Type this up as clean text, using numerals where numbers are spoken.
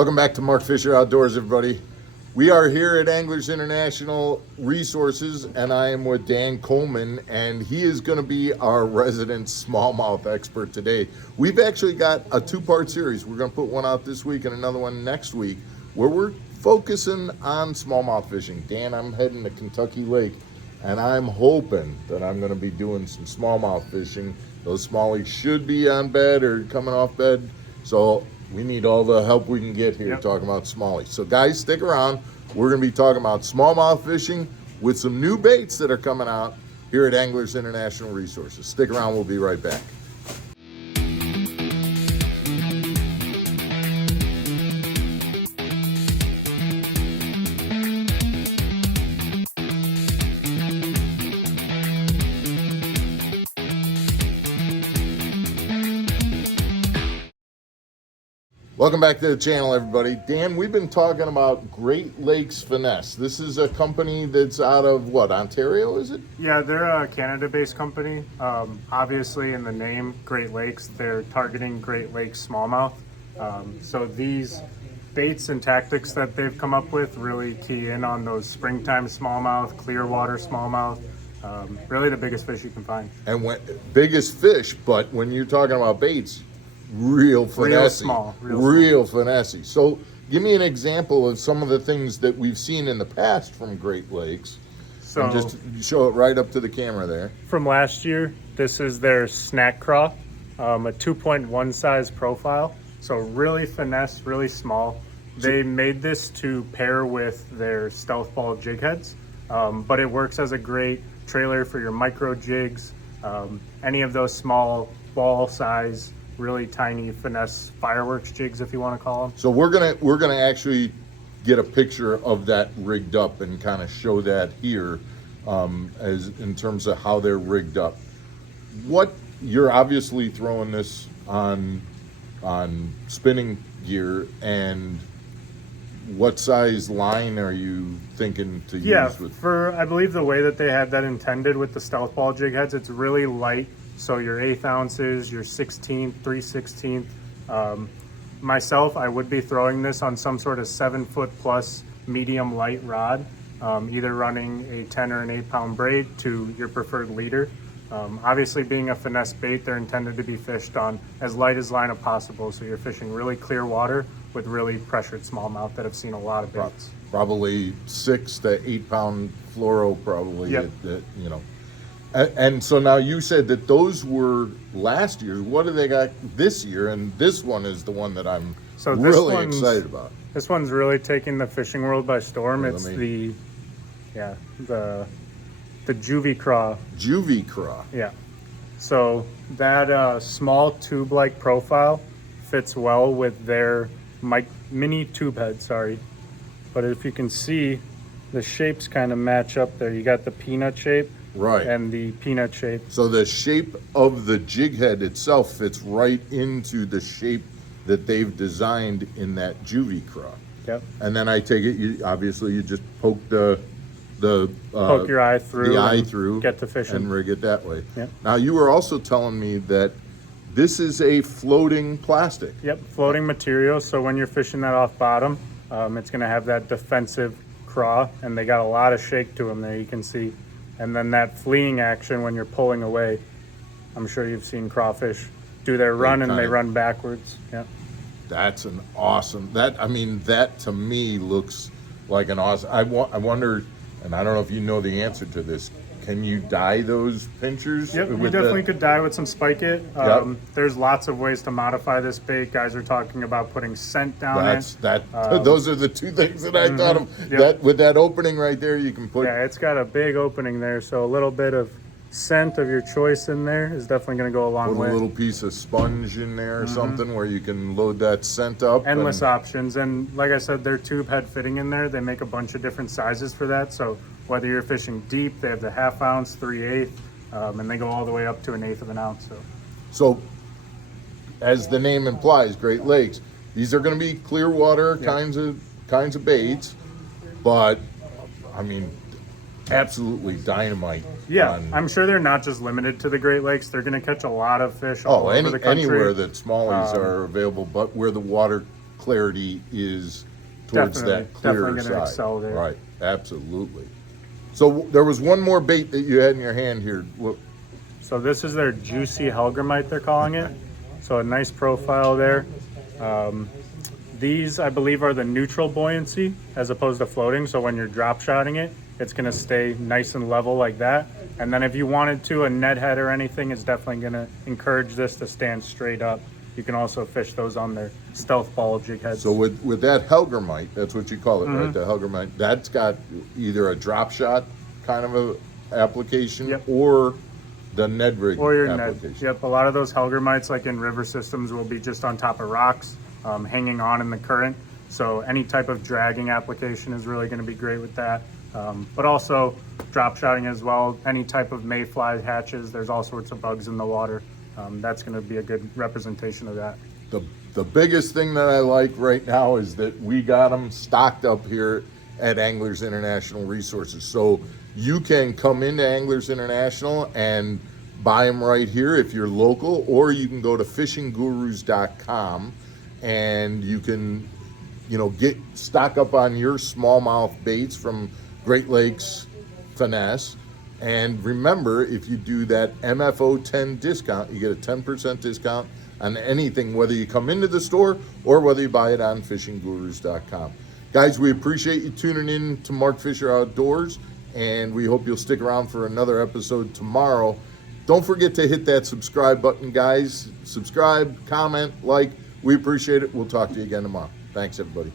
Welcome back to Mark Fisher Outdoors, everybody. We are here at Anglers International Resources, and I am with Dan Coleman, and he is going to be our resident smallmouth expert today. We've actually got a two-part series. We're going to put one out this week and another one next week, where we're focusing on smallmouth fishing. Dan, I'm heading to Kentucky Lake, and I'm hoping that I'm going to be doing some smallmouth fishing. Those smallies should be on bed or coming off bed, so we need all the help we can get here talking about smallies. So guys, stick around. We're going to be talking about smallmouth fishing with some new baits that are coming out here at Anglers International Resources. Stick around. We'll be right back. Welcome back to the channel, everybody. Dan, we've been talking about Great Lakes Finesse. This is a company that's out of, what, Ontario, is it? Yeah, they're a Canada-based company. Obviously, in the name, Great Lakes, they're targeting Great Lakes smallmouth. So these baits and tactics that they've come up with really key in on those springtime smallmouth, clear water smallmouth, really the biggest fish you can find. And biggest fish, but when you're talking about baits, real finesse, real small. Finesse. So give me an example of some of the things that we've seen in the past from Great Lakes. So and just show it right up to the camera there. From last year, this is their snack craw, a 2.1 size profile. So really finesse, really small. They made this to pair with their stealth ball jig heads, but it works as a great trailer for your micro jigs, any of those small ball size, really tiny finesse fireworks jigs, if you want to call them. So we're gonna actually get a picture of that rigged up and kind of show that here, as in terms of how they're rigged up. What you're obviously throwing this on spinning gear, and what size line are you thinking to use with? For I believe the way that they had that intended with the stealth ball jig heads, it's really light. So your 1/8 ounces, your 16th, 3/16. Myself, I would be throwing this on some sort of 7-foot plus medium light rod, either running a 10 or an 8-pound braid to your preferred leader. Obviously, being a finesse bait, they're intended to be fished on as light as line as possible. So you're fishing really clear water with really pressured smallmouth that have seen a lot of baits. Probably 6 to 8 pound fluoro, probably. Yep. You know. And so now you said that those were last year's. What do they got this year? And this one is the one that I'm really excited about. This one's really taking the fishing world by storm. Here, it's the Judy Craw. Judy Craw. Yeah. So that small tube-like profile fits well with their mini tube head. Sorry, but if you can see, the shapes kind of match up there. You got the peanut shape. Right. And the peanut shape. So the shape of the jig head itself fits right into the shape that they've designed in that Judy Craw. Yep. And then I take it, you just poke poke your eye through. Get to fishing. And rig it that way. Yep. Now you were also telling me that this is a floating plastic. Yep, floating material. So when you're fishing that off bottom, it's going to have that defensive craw, and they got a lot of shake to them there, you can see. And then that fleeing action when you're pulling away. I'm sure you've seen crawfish do their run and they run backwards. Yeah. That's an awesome, that to me looks like an awesome, I wonder, and I don't know if you know the answer to this, can you dye those pinchers? Yep, you definitely could dye with some spike it. There's lots of ways to modify this bait. Guys are talking about putting scent down it. Those are the two things that I thought of. Yep. That with that opening right there, you can put. Yeah, it's got a big opening there, so a little bit of scent of your choice in there is definitely going to go a long way. Put a little piece of sponge in there or something where you can load that scent up. Endless options, and like I said, their tube head fitting in there, they make a bunch of different sizes for that. So whether you're fishing deep, they have the 1/2 ounce, 3/8, and they go all the way up to an 1/8 of an ounce. So as the name implies, Great Lakes, these are going to be clear water kinds of baits, but I mean, absolutely dynamite. Yeah, I'm sure they're not just limited to the Great Lakes. They're going to catch a lot of fish all over the country. Anywhere that smallies are available, but where the water clarity is towards that clearer definitely gonna side. excel there. Right, absolutely. So there was one more bait that you had in your hand here. So this is their juicy Helgramite, they're calling it. So a nice profile there. These, I believe, are the neutral buoyancy as opposed to floating. So when you're drop shotting it, it's gonna stay nice and level like that. And then if you wanted to, a Ned head or anything is definitely gonna encourage this to stand straight up. You can also fish those on their stealth ball jig heads. So with that Helgramite, that's what you call it, right? The Helgramite, that's got either a drop shot kind of a application or the Ned rig or your application. Ned. Yep, a lot of those Helgramites, like in river systems, will be just on top of rocks, hanging on in the current. So any type of dragging application is really going to be great with that. But also drop shotting as well. Any type of mayfly hatches, there's all sorts of bugs in the water. That's going to be a good representation of that. The biggest thing that I like right now is that we got them stocked up here at Anglers International Resources. So you can come into Anglers International and buy them right here if you're local, or you can go to fishinggurus.com and you can, get stock up on your smallmouth baits from Great Lakes Finesse. And remember, if you do that MFO 10 discount, you get a 10% discount on anything, whether you come into the store or whether you buy it on fishinggurus.com. Guys, we appreciate you tuning in to Mark Fisher Outdoors, and we hope you'll stick around for another episode tomorrow. Don't forget to hit that subscribe button, guys. Subscribe, comment, like. We appreciate it. We'll talk to you again tomorrow. Thanks, everybody.